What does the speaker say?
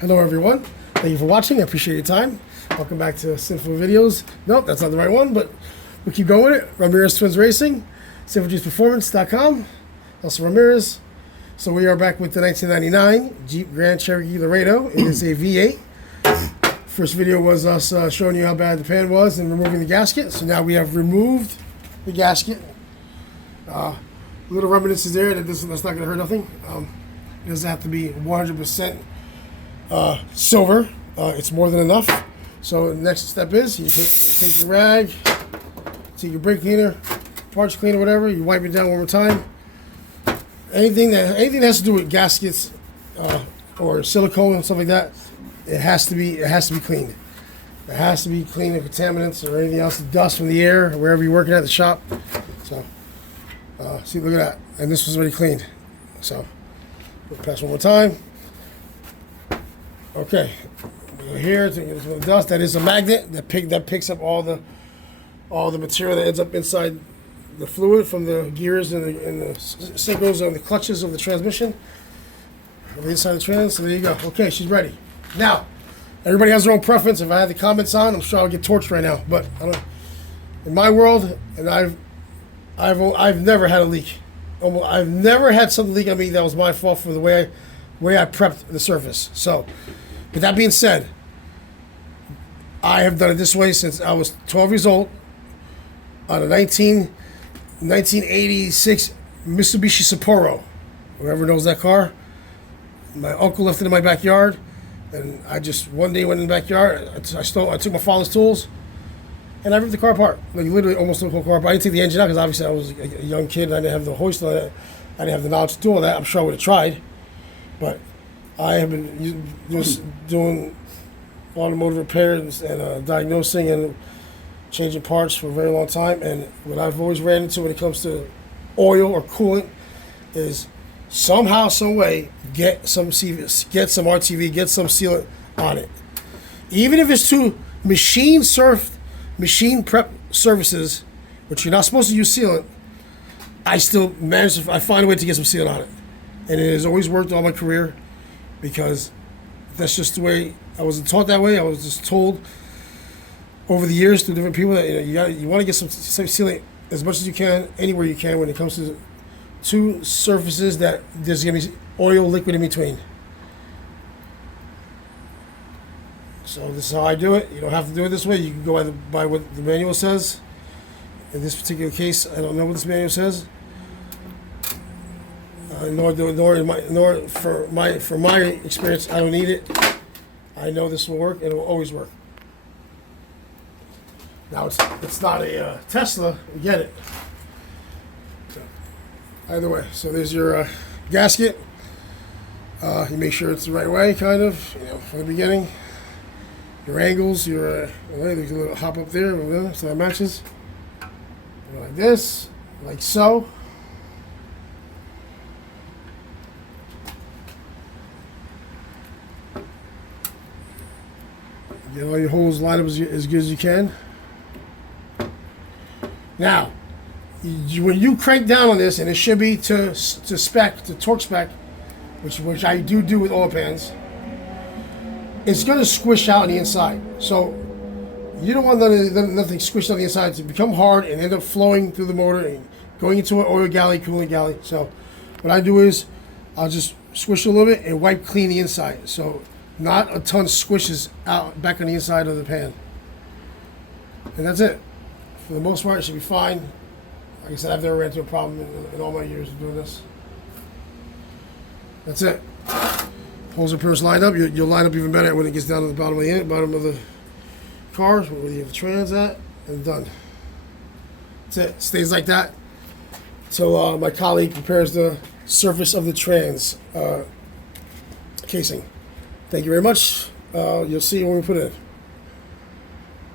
Hello everyone, thank you for watching, I appreciate your time. Welcome back to Sinful Videos. Nope, that's not the right one, but we'll keep going with it. Ramirez Twins Racing, SinfulJuicePerformance.com, also Ramirez. So we are back with the 1999 Jeep Grand Cherokee Laredo. It is a V8. First video was us showing you how bad the pan was and removing the gasket. So now we have removed the gasket. Little reminiscences there, that's not going to hurt nothing. It doesn't have to be 100% silver. It's more than enough. So the next step is you take your rag, take your brake cleaner, parts cleaner, whatever. You wipe it down one more time. Anything that has to do with gaskets or silicone and stuff like that, it has to be cleaned. It has to be cleaned of contaminants or anything else, dust from the air, wherever you're working at the shop. So see, look at that, and this was already cleaned. So we'll pass one more time. Okay, here to get the dust. That is a magnet that picks up all the material that ends up inside the fluid from the gears and the sinkholes and the clutches of the transmission on the inside of the trans. So there you go. Okay, she's ready. Now, everybody has their own preference. If I had the comments on, I'm sure I'll get torched right now. But I don't, in my world, and I've never had a leak. I've never had something leak on me that was my fault for the way I prepped the surface. So, with that being said, I have done it this way since I was 12 years old on a 1986 Mitsubishi Sapporo. Whoever knows that car. My uncle left it in my backyard, and I just one day went in the backyard. I took my father's tools, and I ripped the car apart. Like literally almost the whole car apart. I didn't take the engine out because obviously I was a young kid and I didn't have the hoist on it. I didn't have the knowledge to do all that. I'm sure I would have tried, but I have been just doing automotive repairs and diagnosing and changing parts for a very long time. And what I've always ran into when it comes to oil or coolant is somehow, some way, get some RTV, get some sealant on it. Even if it's to machine prep surfaces, which you're not supposed to use sealant, I still manage to, I find a way to get some sealant on it. And it has always worked all my career because that's just the way, I wasn't taught that way. I was just told over the years through different people that you want to get some sealant as much as you can, anywhere you can, when it comes to two surfaces that there's going to be oil liquid in between. So this is how I do it. You don't have to do it this way. You can go by what the manual says. In this particular case, I don't know what this manual says. Nor for my experience, I don't need it. I know this will work, and it will always work. Now it's not a Tesla. We get it. So, either way, so there's your gasket. You make sure it's the right way, kind of, from the beginning. Your angles, there's a little hop up there, so that matches. Like this, like so. Get all your holes lined up as good as you can. Now, when you crank down on this, and it should be to torque spec, which I do with oil pans, it's going to squish out on the inside. So you don't want nothing squished on the inside to become hard and end up flowing through the motor and going into an oil galley, coolant galley. So what I do is I'll just squish a little bit and wipe clean the inside. So not a ton squishes out back on the inside of the pan. And that's it. For the most part, it should be fine. Like I said, I've never ran into a problem in all my years of doing this. That's it. Holes are pretty much lined up. You'll line up even better when it gets down to the bottom of the car, where you have the trans at, and done. That's it. Stays like that. So my colleague prepares the surface of the trans casing. Thank you very much. You'll see when we put it in.